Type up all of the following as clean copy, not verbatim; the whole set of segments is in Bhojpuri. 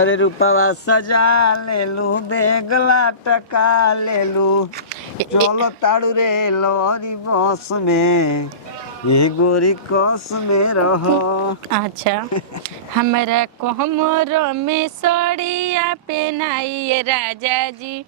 अरे रूपवा सजा ले लू बेगला टका ले लू चलो ताड़ू रे लोरी बस में ये गोरी कस में रहो। अच्छा हमारा कोहमर में सड़िया पहनाइए राजा जी,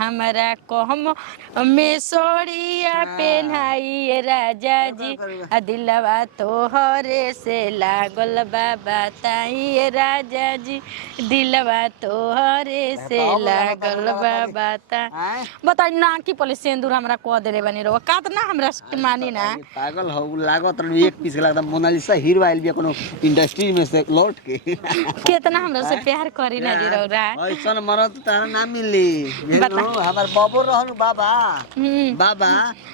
हमारा कोहमर में सड़िया पहनाइए राजा जी, दिलवा तोहरे से लागल बाबा ताइए राजा जी, दिलवा तोहरे से लागल बाबा ता। बताई ना की पुलिस सिंदूर हमरा को देले बनी रो कात ना हमरा मानी ना पागल हो लागत एक पीस लगता मोनालिसा हीरो आइल बिया कोनो इंडस्ट्री में से लौट के कितना हमरा से प्यार करी ना जी रौरा ऐसन मरद तारा ना मिली भेलो हमर बाबू रहल बाबा बाबा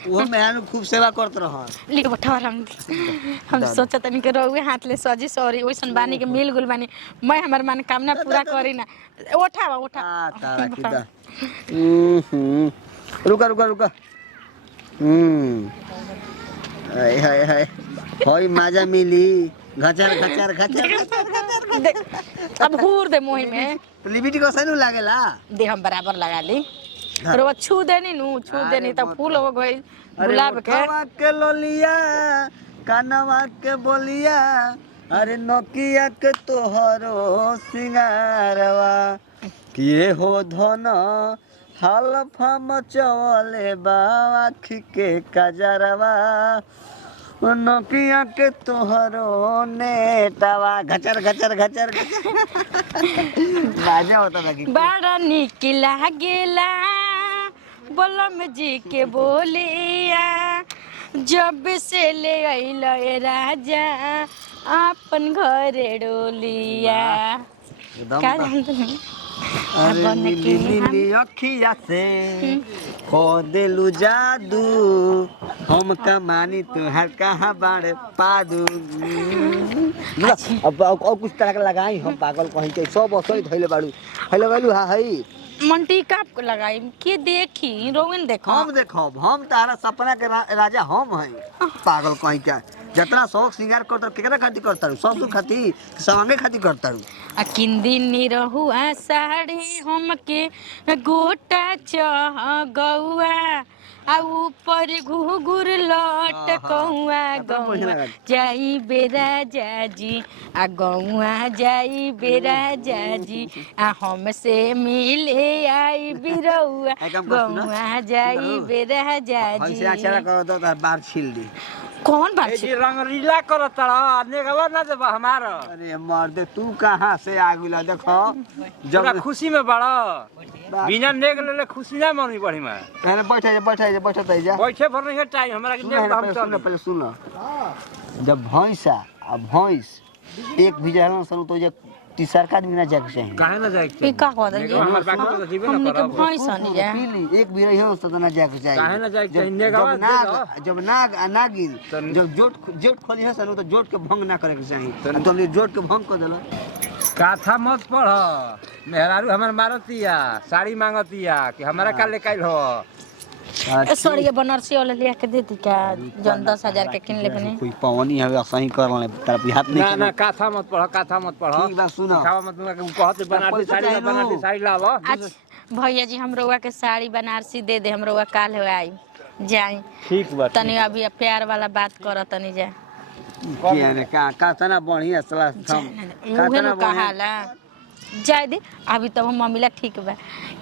वो मेहन खूब सेवा करत रहल लिख बैठा हम सोचत नहीं के रोवे हाथ ले सजी सॉरी ओइसन बानी के मिल गुल बानी मैं हमर मन कामना पूरा करी ना उठा उठा तारा किदा रुका रुका रुका हाय हाय हाय होय मजा मिली घचर घचर घचर अब घूर दे मोही में लिबिटी को सनु लागेला दे हम बराबर लगा ली रोवा छू देनी नु छू देनी त फूल हो गई गुलाब के लोलिया कानवा के बोलिया अरे नोकिया के तोहरो सिंगारवा किए हो धन हलफा मचवले बाखी के कजरवा नोकिया के तोहरो नेटवा घचर घचर घचर बाजा होता था कि बड़ा निक लागेला बोलम जी के बोलिया जब से ले आइल राजा अपन घरे डोलिया का जानते हैं अरे नीली नीली अखिया से खो देलू जादू हम कमानी तुहार कहाँ बाड़े पादू अब और कुछ तरह का लगाई हम पागल कहीं के सब असली धइले बाड़ू हेलो बालू हां हई मंटी काप को लगाई के देखी रोवन देखो हम देखो हम तारा सपना के राजा हम हई पागल कहीं क्या जतना शौक श्रृंगार करता केकरा खातिर करता सब खातिर संगे खातिर करता आ किंदिनी रहुआ साड़ी हमके गोटा चह गौआ आ ऊपर घुघुर लट कौआ गौआ जाई बेरा जाजी आ गौआ जाई बेरा जाजी आ हमसे मिले आई बिरौआ गौआ जाई बेरा जाजी से अच्छा करो तो बार छील दी कौन बात जी रंगरीला करत रहा नेगवा ना जब हमारा अरे मर्द तू कहां से आगुला देखो जब खुशी में बड़ा बिना नेग ले खुशी ना मनी बड़ी में पहले बैठे जा बैठे भर नहीं टाइम हमरा के नेग हम चल पहले सुन जब भैंसा आ भैंस एक भी जाना सुन तो जे तीसरका दिन ना जाके चाहिए काहे ना जाए ई का कहत जी हमर बाकी तो जीवे ना हमने के करब भैंस नहीं जा पीली एक भी रही हो तो ना जाके चाहिए काहे ना जाए चाहिए नेगवा जब ना गिर जब जोट खोली है सनु तो जोट के भंग ना करे के चाहिए तो हमने जोट के भंग कर देला काथा मत पढ़ मेहरारू हमर मारतिया साड़ी मांगतिया कि हमरा का ले काइल हो सॉरी ये बनारसी वाला लिया के देती क्या जन 10,000 के किन ले बने कोई पवनी है सही कर ले तरफ हाथ नहीं ना ना काथा मत पढ़ ठीक बा सुनो खावा मत कहत बनारसी साड़ी लाव अच्छा भैया जी हम रउआ के साड़ी बनारसी दे दे हम रउआ काल हो आई जाई ठीक बात तनी अभी प्यार वाला बात कर तनी जा के का तना बढ़िया सलाह उहे न कहाला जाय दे अभी तब हम मम्मीला ठीक बा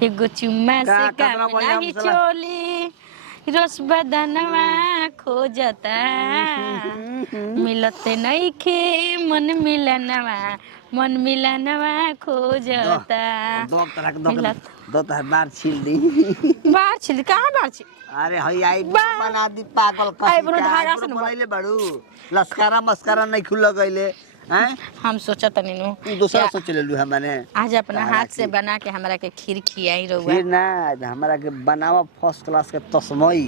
एगो चुम्मा से काम नहीं चोली रस बदनवा खोजता मिलते नहीं खे मन मिलनवा खोजता दो बार छील दी बाहर छिल कहाँ बाहर छिल अरे हई आई बना दी पागल कहीं बोलैले बड़ू लस्कारा मस्कारा नहीं खुल गइले हैं हम सोचा तनी नु दूसरा सोच लेलू हमने आज अपना हाथ से बना के हमरा के खीर खियाई रहुआ फिर ना हमरा के बनावा फर्स्ट क्लास के तस्मई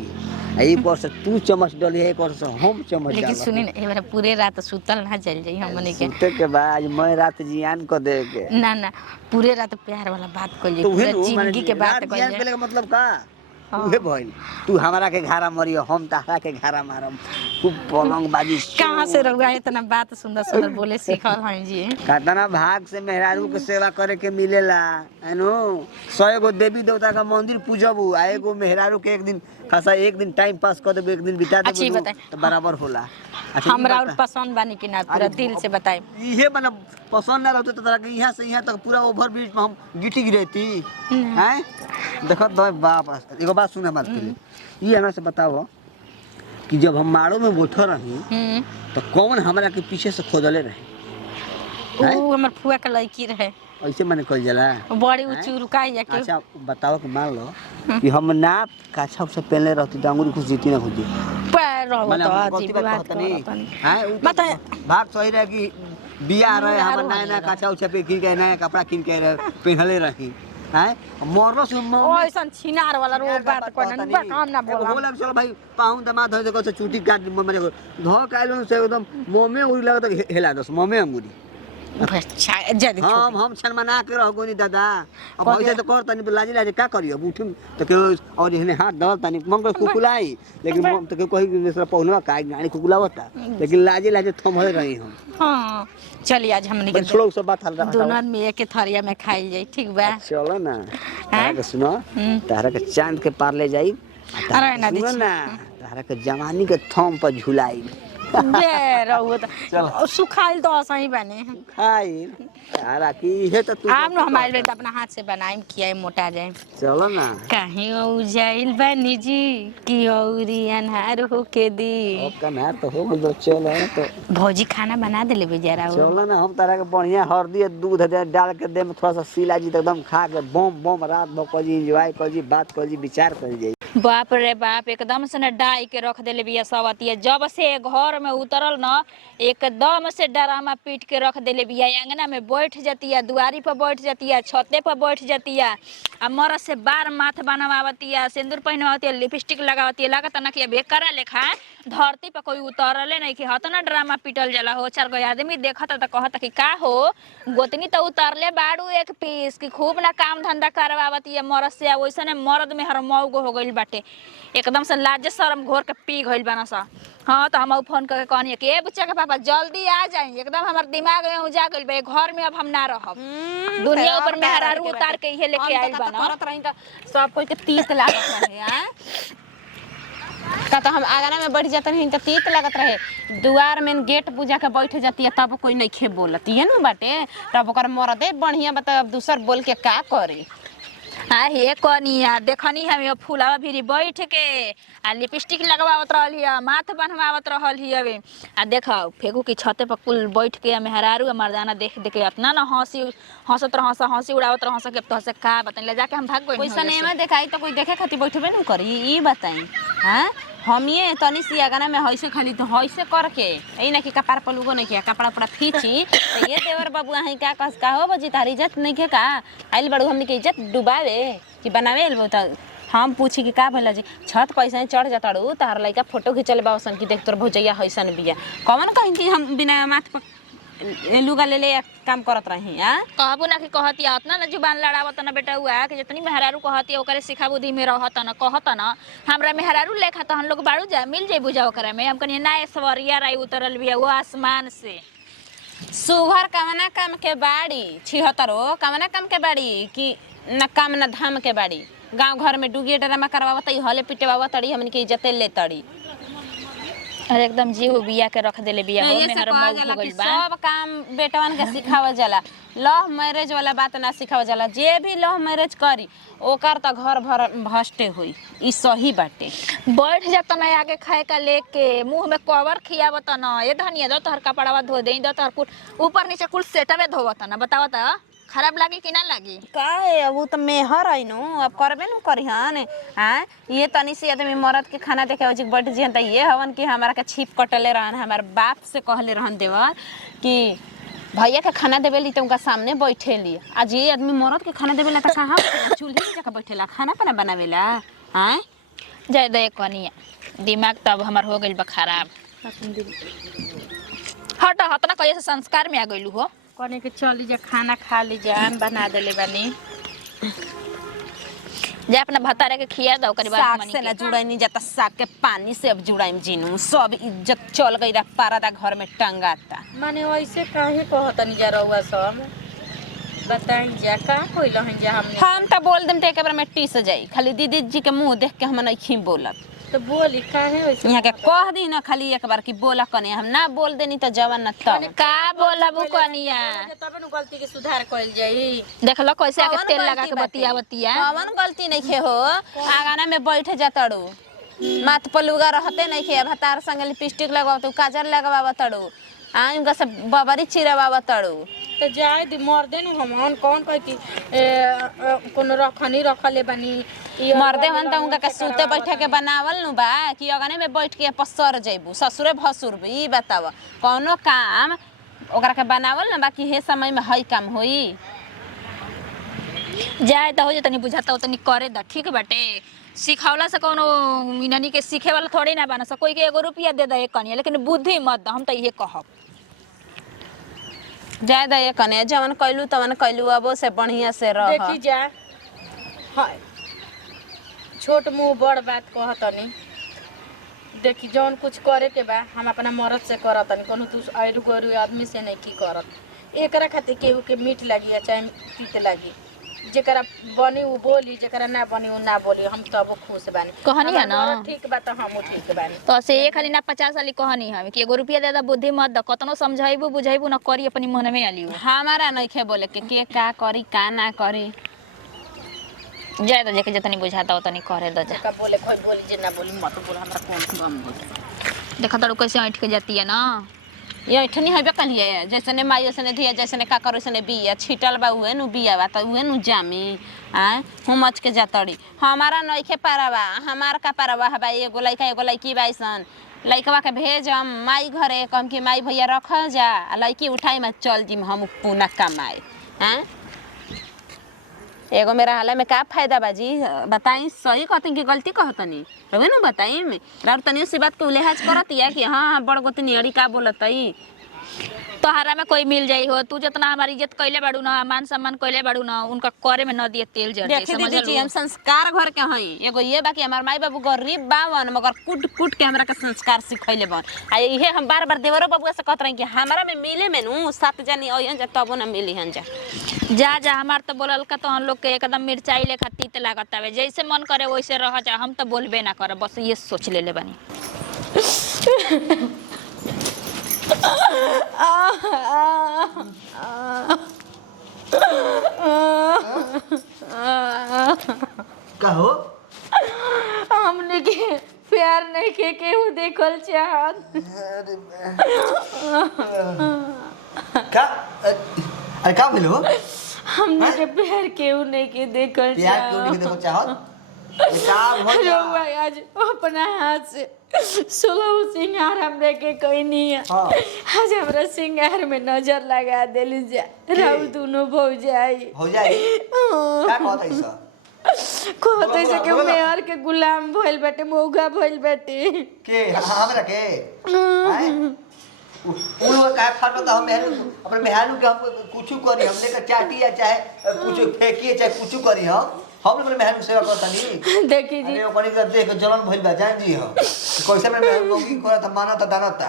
यही पर से तू चम्मच डाली है और से हम चम्मच लेकिन सुनी ना एबार पूरे रात सुतल ना चल जाई हमने के सुते के बाद मैं रात जियान को दे के ना पूरे रात प्यार वाला बात कर ले पूरा जिंदगी के बात कर ले जियान के मतलब का उहे भइल तू हमरा के घारा मरियो हम तारा के घारा मारम खूब पलंग बाजी कहाँ से रहुआ इतना बात सुंदर सुंदर बोले सीखल हैं जी। कातना भाग से मेहरारू के सेवा करे के मिलेला है नो 100 गो देवी देवता का मंदिर पूजबू आ एगो मेहरारू के एक दिन खासा एक दिन टाइम पास कर देबू एक दिन बिता अच्छी देबू बताई। तो बराबर होला। अच्छा, हमरा ई और बता। पसंद बानी कि ना पूरा अरे दिल से बताए। इहे मतलब पसंद ना रहते तो तोरा के यहाँ से यहाँ तक पूरा ओवर ब्रिज में हम गिटी गिरती हैं देखो तो बाप एगो बात सुने बात के ये हमरा से बताओ कि जब हम मारो में बैठो रही तो कौन हमरा के पीछे से खोदले रहे वो हमर फुआ के लड़की रहे ऐसे मैंने कह जला बड़ी ऊंची रुकाई जाके। अच्छा बताओ कि मान लो कि हम ना काछा से पहले रहती डांगुरी खुश जीती ना खुदी पैर रहो माने तो हम अजीब गलती बात बात कहता नहीं करतनी। हैं उ बताए। बात सही रहे कि बियाह रहे हम नया नया काछा उछा पे किन के नया कपड़ा किन के पहनले रही हैं मरलो से ओ ऐसा छिनार वाला रो बात करना बा काम ना बोला। बोला चलो भाई पाहुन दमाद धो देखो से चूटी काट मेरे को धो काइलो से एकदम मोमे उड़ी लगत हेला दस मोमे अंगूरी अच्छा जदी हम छन मना के रह गोनी दादा अब ऐसे तो कर तनी लाजी लाजी का करियो उठिम तो के और इने हाथ दल तनी मन को कुकुलाई लेकिन मन तो के कहि मिश्रा पहुनवा का गाड़ी कुकुलावता लेकिन लाजी लाजी थमले रही हम। हां चलिए आज हमने के छोड़ो सब बात हल रहा दोनों आदमी एक थरिया में खाई जाई ठीक बा। चलो ना तारा के सुनो तारा के चांद के पार ले जाई अरे ना सुनो ना तारा के जवानी के थम पर झुलाई बे रहो तो सुखाइल तो सही बने खाई तारा की हे तो तू आप न हमारे लिए तो अपना हाथ से बनाइम खियाई मोटा जाए। चलो ना कहीं उजाइल बनी जी कि औरी अनहार होके दी अब कन्हार तो हो गइल चलो तो भौजी खाना बना देले बेचारा वो। चलो ना हम तारा के बढ़िया हल्दी दूध दे डाल के दे में थोड़ा सा सिला जी एकदम खा के बम बम रात भर कर जी एंजॉय कर जी बात कर जी विचार कर जाई। बाप रे बाप एकदम से न डाई के रख देले बिया सवतिया जब से घर में उतरल न एकदम से डरामा पीट के रख देले बिया अंगना में बैठ जतिया दुआरी पर बैठ जतिया छते पर बैठ जतिया आ मर से बार माथ बनवावतिया सिंदूर पहनवावतिया लिपस्टिक लगावतिया लागत न कि बेकरा लेखा धरती पर कोई उतरले नहीं कि हतना ड्रामा पीटल जाला हो चार गो आदमी देखता त कहता कि का हो गोतनी तो उतरले बाड़ू एक पीस कि खूब ना काम धंधा करवावतिया मरद से वैसने मर्द में हर मौगो हो गइल बाटे एकदम से लाज शरम घोर के पी गइल बाना सा। हाँ तो हम फोन करके कहनी कि ए बच्चा के पापा जल्दी आ जाई एकदम हमार दिमाग में उजा गइल बे घर में अब हम ना रहब दुनिया ऊपर में हरारू उतार के इहे लेके आइल बाना करत रही त सब कोई के तीत लागत रहे हां तो हम आगना में बैठ जाते नहीं तो तीत लगत रहे दुआर में गेट पूजा के बैठ जाती है तब कोई नहीं खे बोलती है ना बाटे तब ओकर मरदे बढ़िया बता अब दूसर बोल के का करे। हाँ हे कनिया देखनी हम फूलावा भी बैठ के आ लिपस्टिक लगवावत रहली माथ बनवावत रहली हवे आ देखा फेंकू की छते पर कुल बैठ के मेहरारू आ मर्दाना देख देख के इतना ना हंसत रहस हंसी उड़ावत रहस के तो से का बताई ले जाके हम भाग गइल कोई सनेमा देखाई तो कोई देखे खातिर बैठबे न करी ई बताई हां हम ये तनी सी आगना में हइसे खाली तो हइसे करके ई ना कि कपार पर लुगो नहीं किया कपड़ा पूरा खींची तो ये देवर बाबू हई का कस का हो बजी तारी इज्जत नहीं के का आइल बड़ू हमनी के इज्जत डुबावे कि बनावे एलबो त हम पूछी कि का भला जी छत कैसे चढ़ जाताड़ू तार लइका फोटो खिंचले बासन कि देख तोर भौजैया हइसन बिया कौन कहीं कि हम बिना माथ पर लुगा ले ले काम करत रही हां कहबो ना कि कहती उतना ना जुबान लड़ावत ना बेटा हुआ कि जितनी मेहरारू कहती ओकरे सिखा बुद्धि में रहत ना कहत ना हमरा मेहरारू लेखा तो हम लोग बाड़ू जा मिल जाई बुझा ओकरा में हम कनी ना ऐश्वर्या राय उतरल बिया वो आसमान से सुघर कवना काम के बाड़ी 76 कवना काम के बाड़ी कि न काम न धाम के बाड़ी गांव घर में डुगिए ड्रामा करवावत हले पिटवावा तड़ी हमन के इज्जत ले तड़ी अरे एकदम जीव बिया के रख देले बिया हो मेहर मौग हो गइल बा सब काम बेटवन के सिखावल जाला लव मैरिज वाला बात ना सिखावल जाला जे भी लव मैरिज करी ओकर त घर भर भस्टे होई ई सही बाटे बैठ जाता ना आगे खाए का लेके मुंह में कवर खियावत ना ये धनिया दो तोहर कपड़ावा धो दे दो तोहर कुल ऊपर नीचे कुल सेटवे धोवत ना बतावत खराब लागी कि ना लागी काहे अब उ त मेहर है नु अब करबे नु करिहन हां ये तनी से आदमी मरद के खाना देखे हो बैठ जिहन त ये हवन कि हमरा के छिप कटले रहन हमार बाप से कहले रहन देवर कि भैया के खाना देवेली तो उनका सामने बैठेली आज ये आदमी मरद के खाना देवेला त कहां चूल्हे पे जाके बैठेला खाना पना बनावेला हां जय दे कनिया दिमाग तब हमर हो गइल बा खराब हट हट ना कैसे संस्कार में आ गइलू हो कने के चली जा खाना खा ली जा हम बना देले बानी जा अपना भतारे के खिया दो ओकरी बाद साग से ना जुड़ाई नहीं जाता, साग के पानी से अब जुड़ाई जीनू सब इज्जत चल गई रा पारदा घर में टंगाता। माने वैसे काहे कहतनी जा रहुआ सब बताई जा का कोई लहन जा हम तो बोल देम त एक बार में टीस जाई, खाली दीदी जी के मुंह देख के हम नहीं बोलत। तो बोली काहे वैसे यहाँ के कह दी ना खाली एक बार की बोला कने, हम ना बोल देनी तो जवान न तब का बोलबू कनिया तब न गलती के सुधार कइल जाई। देख लो कैसे आके कौन तेल लगा गलती के बाटे? बतिया कौन गलती नहीं खे हो, आगाना में बैठे जातड़ू माथ पलुगा रहते नहीं खे, भतार संग लिपस्टिक लगावत काजल लगावा तड़ू इनका सब बबरी चिरवावा तड़ू। तो जाए दी मर्दे नु हम कौन कह कि कोनो रखनी रखले बानी मर्दे हन त उनका के सूते बैठे के बनावल नु बा कि अगने में बैठ के पसर जइबू ससुरे भसुर भी बताव कोनो काम ओकरा के बनावल ना बाकी हे समय में हई काम होई जाए तो हो जे तनी बुझाता तनी करे द ठीक बाटे। सिखावला से कोनो इनानी के सीखे वाला थोड़ी ना बना कोई के 1 रुपया दे दे कनिया, लेकिन बुद्धि मत द, हम तो ये कहब ज्यादा ये कने जवन कैलू तवन कैलू अब से बढ़िया से रह। देखी जा हाय छोट मुंह बड़ बात कहतनी, देखी जौन कुछ करे के बा हम अपना मर्द से करतनी, कोनो तू आइरु गोरु आदमी से नहीं की करत। एकरा खातिर केहू के मीठ लागी या चाहे तीत लागी, जेकरा बनी उ बोली, जेकरा ना बनी उ ना बोली, हम तब खुश बानी। कहनी है ना ठीक बा तो हम ठीक बानी। तो से एक खाली ना 50 वाली कहनी है कि 1 रुपया दे दा बुद्धि मत द, कतनो समझाइबू बुझाइबू ना करी अपनी मन में आलियो। हमारा नहीं खे बोले के का करी का ना करी, जाए तो जेके जतनी बुझाता उतनी करे द जा। का बोले कोई बोली जे ना बोली मत बोल, हमरा कौन गम बोल। देखा तड़ू कैसे ऐठ के जाती है ना, ये ठनी हबे कलिए जैसे ने माई जैसे ने धिया जैसे ने का करो से ने बिया छिटल बा उहे नु बिया बा त उहे नु जामी आ हुमच के जातड़ी। हमारा नहीं खे पारावा, हमार का पारावा हबा एगो लइकी बाइसन लइकवा के भेज हम माई घरे कम कि माई भैया रख जा आ लइकी उठाई में चल जिम हम पुना कमाए। हैं एगो मेरा हाल में का फायदा बाजी बताई, सही कहती कि गलती कहतनी रवे नु बताई में रार तनी सी बात को लिहाज करतिया कि हां बड़ गोतनी अड़ी का बोलतई। तोहरा में कोई मिल जाई हो, तू जितना हमारी इज्जत कइले बाड़ू ना, मान सम्मान कइले बाड़ू ना, उनका करे में न दिए तेल जर देखी दीदी जी हम संस्कार घर के हई, एगो ये बाकी हमार माई बाबू गरीब बावन मगर कुट कुट के हमरा के संस्कार सिखैले बन आ इहे हम बार बार देवरो बाबू से कहत रही कि हमरा में मिले में नु 7 जनी अयन जा तबो ना मिली हन जा। जा जा हमार तो बोलल का तो हम लोग के एकदम मिर्चाई लेखा तीत लागत हवे, जैसे मन करे वैसे रह जा, हम तो बोलबे ना करे, बस ये सोच लेले बानी। कहो हमने के प्यार नहीं के केहू देखल चाहत। का अरे का भेलो हमने के प्यार केहू नहीं के देखल प्यार क्यों नहीं देखो चाहत ये का भइल रउआ आज अपना हाथ से 16 सिंगार हमरे के कोई नहीं है। हां आज हमरा सिंगार में नजर लगा देली जा, राउ दोनों भौजाई हो जाई का कहत ऐसा कहते से के मेहर के गुलाम भइल बेटे, मौगा भइल बेटे के हमरा के हैं उन लोग का फाटो तो हम मेहनू अपने मेहनू के हम कुछ करी हमने का चाटी या चाहे कुछ फेंकिए चाहे कुछ करी हम अपने मेहनू सेवा करतनी। देखी जी अरे ओकनी के देख जलन भइल बा जान जी हो कैसे में मौगी करत मानत दानता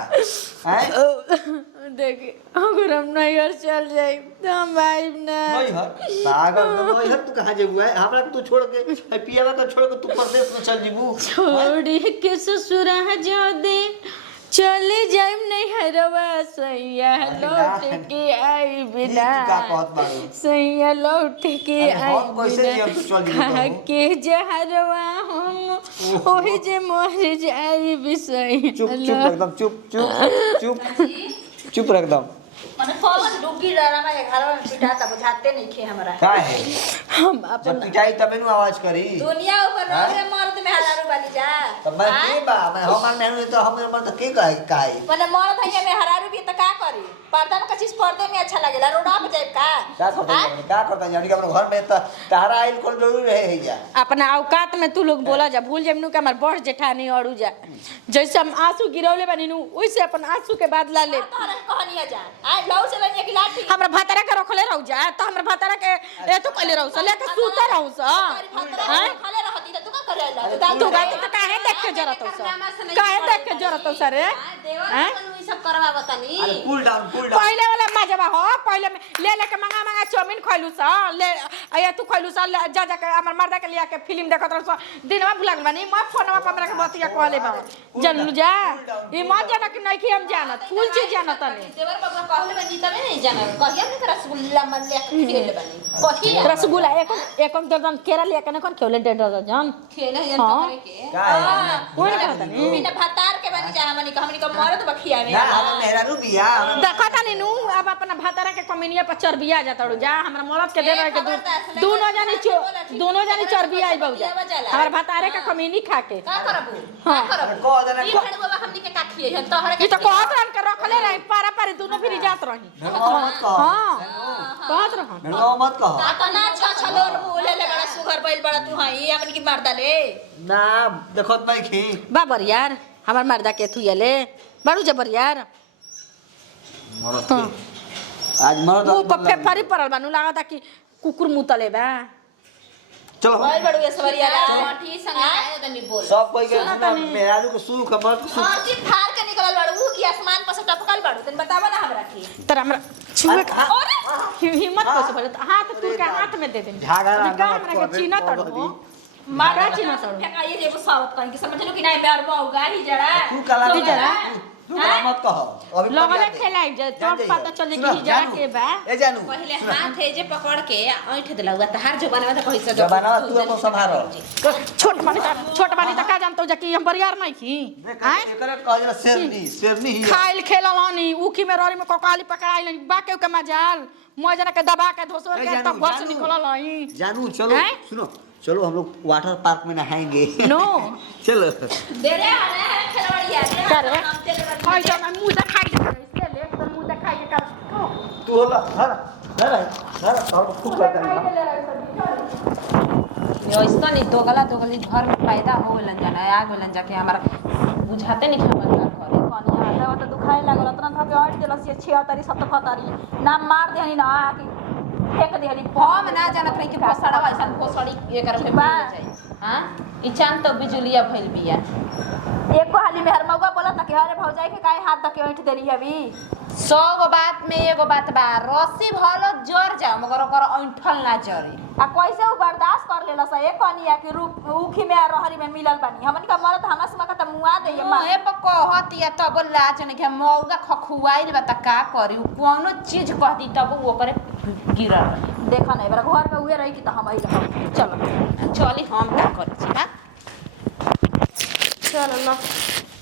हैं देखी अगर हम नैहर चल जाई तो हम आइब ना। नैहर पागल नैहर तू कहां जेबू है हमरा के तू छोड़ के पियावा के छोड़ के तू परदेश में चल जीबू छोड़ी के ससुरा जो दे चले जाइम नैहरवा सैया लौट के आई बिना, का कहत बाड़ू सैया लौट के आई हम कैसे जियब तू चल जीबू बिना के जहरवा हम ओही जे मर जाई बिसैया। चुप चुप एकदम चुप चुप चुप चुप रह एकदम माने कौन डुगी डरा में घर में पिटाता बुझाते नहीं खे हमरा का है हम जब अपन पिटाई तबे नु आवाज करी दुनिया ऊपर रोगे मर्द में हजारों वाली जा। तब मैं के बा मैं हमार मेहनू तो हम मर तो के कहे काई माने मर्द है में हजारों भी तो का करी, पर्दा में कचीज पर्दे में अच्छा लागेला, रोडा पे जाए का करता जानी के अपने घर में तो तारा आइल कोन जरूर रहे है जा अपना औकात में तू लोग बोला जा, भूल जेमनु के हमार बड़ जेठानी अड़ू जा, जैसे हम आंसू गिरौले बानी नु वैसे अपन आंसू के बदला ले। तोहरा कहनी जा आ लौ से लनिया की लाठी हमरा भतरा के रखले रहू जा तो हमरा भतरा के ए तो कहले रहू से लेके सूते रहू से हैं खाले रहती त तू का करे ला तू बात तो काहे देख के जरत हो काहे देख के जरत हो रे देवर ई सब करवा बतानी अरे पुल डाउन पहले वाला मजबा हो पहले में ले लेके मंगा मंगा चाउमीन खइलू सा ले आया तू खइलू सा जा जा के हमर मर्दा के लिया के फिल्म देखत रह दिनवा भुला गल बानी मैं फोनवा पर हमरा के बतिया कहले बा जानलू जा ई मत जाना कि नहीं कि हम जानत कुल चीज जानत नहीं देवर बाबा कहले बनी तबे नहीं जाना कहिया नहीं रसगुल्ला मन ले खेले बनी कहिया रसगुल्ला एक दर्जन केरा लिया के न खेले 1.5 दर्जन खेले यन करे के का कोई नहीं पता नहीं बिना भतार के बनी जा हमनी का मरद बखिया में ना हम मेहरारू बिया देखा तानी नु अब अपना भातारा के कमीनिया पर चर्बिया जातड़ू जा हमरा मरद के दे रहे के दोनों जानी चर्बिया आई बहु जा हमरा भातारे के कमीनी खा के का करबू हां का करबू को जना ई भेड़ बाबा हमनी के का खिए हम तोहरे ई तो कहत रहन के रखले रही पारा पारी दोनों फिर जात रही मत कह हां कहत रहन मेरा मत कह तना छलोर बोले ले बड़ा सुगर बैल बड़ा तू हई हमनी की मारदा ले ना देखत नहीं खी बाबर यार हमर मर्दा के थुयले बड़ू जबर यार मरत के आज मरद मुंह पर फेफरी पड़ल बानू लागता कि कुकुर मुतले बा चलो भाई बड़ू ऐश्वर्या राठी संग आए तनी बोल सब कोई के मेहरारू के सुख कमर के सुख हां जी फार के निकलल बड़ू कि आसमान पर से टपकल बड़ू तन बतावा ना हमरा की तर हमरा छुए का अरे हिम्मत कैसे बोले हाथ तू के हाथ में दे दे झागा का हमरा के चीना तड़ो मारा चीना तड़ो फेंका ये जेबो सावत कहीं कि समझ लो कि नहीं मेर बाऊ गाड़ी जड़ा तू कला तू जरा तू मत कह अभी लगले खेलाई जे तो पता चले कि जरा के बा ए जानू पहले हाथ है जे पकड़ के ऐठ देला हुआ तहार जो बनवा त कहि से जबाना तू अपन संभारो छोट बानी त का जानतो जे कि हम बरियार नहीं की आय एकरे कह जरा शेरनी ही खाइल खेललानी उखी में रोरी में कोकाली पकड़ाई नहीं बाके के मजाल मोजना के दबा के धोसर के तब घर से निकलल नहीं जानू चलो हैं? सुनो चलो हम लोग वाटर पार्क में नहाएंगे नो चलो दे रे है खेलवाड़िया दे करे हम तेरे हाय जा मैं मुंह दिखाई दे इससे ले तो मुंह दिखाई के कर तू होला हर और खूब करता ऐसा नहीं दोगली घर में पैदा हो गलन जाना आ गलन जाके हमारा बुझाते नहीं खबर घर कनिया आता तो दुखाए लागल उतना था के ऐठ देला से 76 77 ना मार देहनी ना कि फेंक देहनी हम ना जानत रही कि पोसड़ा ऐसा पोसड़ी एकर पे बा हां ई चांद तो बिजुलिया भइल बिया एको हाली में हर मौका बोला था कि अरे भौजाई के काहे हाथ तक ऐठ देली है अभी 100 गो बात में एगो बात बा रस्सी भलो जर जा मगर ओकर ऐंठल ना जरे आ कैसे वो बर्दाश्त कर लेला सा एक कनिया के रूप उखी में रहरी में मिलल बानी हमन का मरत हमस मका त मुआ दे ये मां ए पको हतिया तब लाज ने के मौगा खखुआइल बा त का करी कोनो चीज कहती तब वो करे गिरल देखा नहीं बरा घर में हुए रही कि त हम आई चलो चली हम करी छी हां चल ना